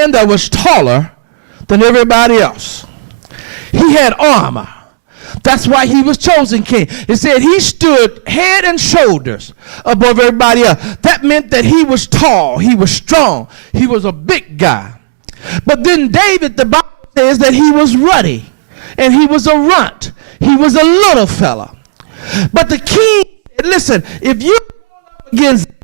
man that was taller than everybody else. He had armor. That's why he was chosen king. It said he stood head and shoulders above everybody else. That meant that he was tall, he was strong, he was a big guy. But then David, the Bible says that he was ruddy and he was a runt. He was a little fella. But the king said, listen, if you're going up against this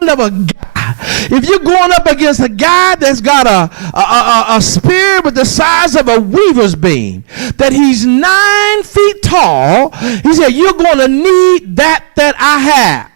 kind of a guy, if you're going up against a guy that's got a spear with the size of a weaver's beam, that he's 9 feet tall, he said, you're going to need that I have.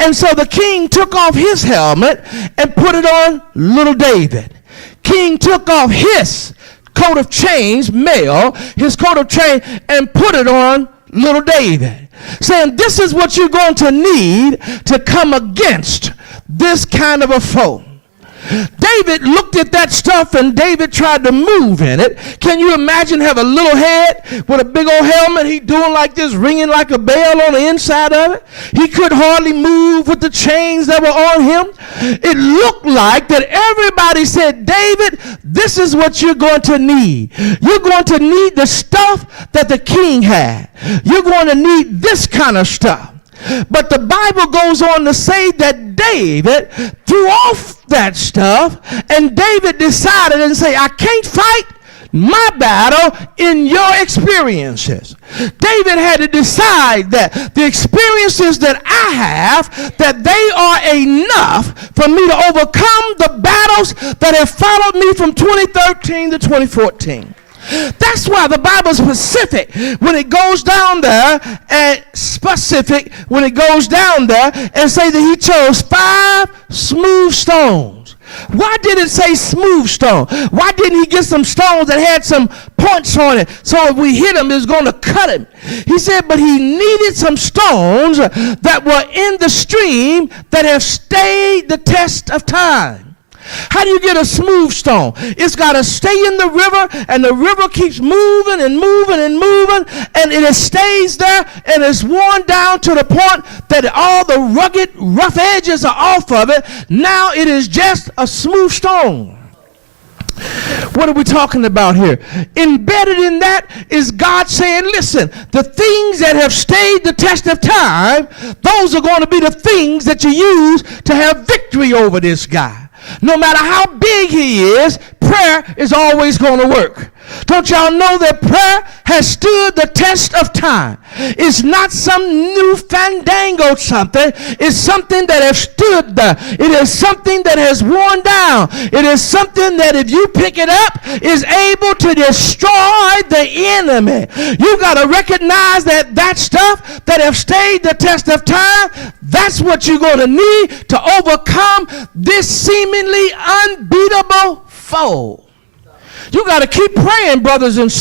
And so the king took off his helmet and put it on little David. King took off his coat of chains, mail, his coat of chains, and put it on little David, saying, this is what you're going to need to come against this kind of a foe. David looked at that stuff and David tried to move in it. Can you imagine have a little head with a big old helmet? He doing like this, ringing like a bell on the inside of it. He could hardly move with the chains that were on him. It looked like that everybody said, David, this is what you're going to need. You're going to need the stuff that the king had. You're going to need this kind of stuff. But the Bible goes on to say that David threw off that stuff, and David decided and say, I can't fight my battle in your experiences. David had to decide that the experiences that I have, that they are enough for me to overcome the battles that have followed me from 2013 to 2014. That's why the Bible's specific when it goes down there, and specific when it goes down there and say that he chose 5 smooth stones. Why did it say smooth stone? Why didn't he get some stones that had some points on it so if we hit him it's going to cut him? He said, but he needed some stones that were in the stream that have stayed the test of time. How do you get a smooth stone? It's got to stay in the river, and the river keeps moving and moving and moving, and it stays there, and it's worn down to the point that all the rugged, rough edges are off of it. Now it is just a smooth stone. What are we talking about here? Embedded in that is God saying, listen, the things that have stayed the test of time, those are going to be the things that you use to have victory over this guy. No matter how big he is, prayer is always going to work. Don't y'all know that prayer has stood the test of time? It's not some new fandango something. It's something that has stood there. It is something that has worn down. It is something that if you pick it up is able to destroy the enemy. You got to recognize that stuff that have stayed the test of time, that's what you're going to need to overcome this seemingly unbeatable foe. You got to keep praying, brothers and sisters.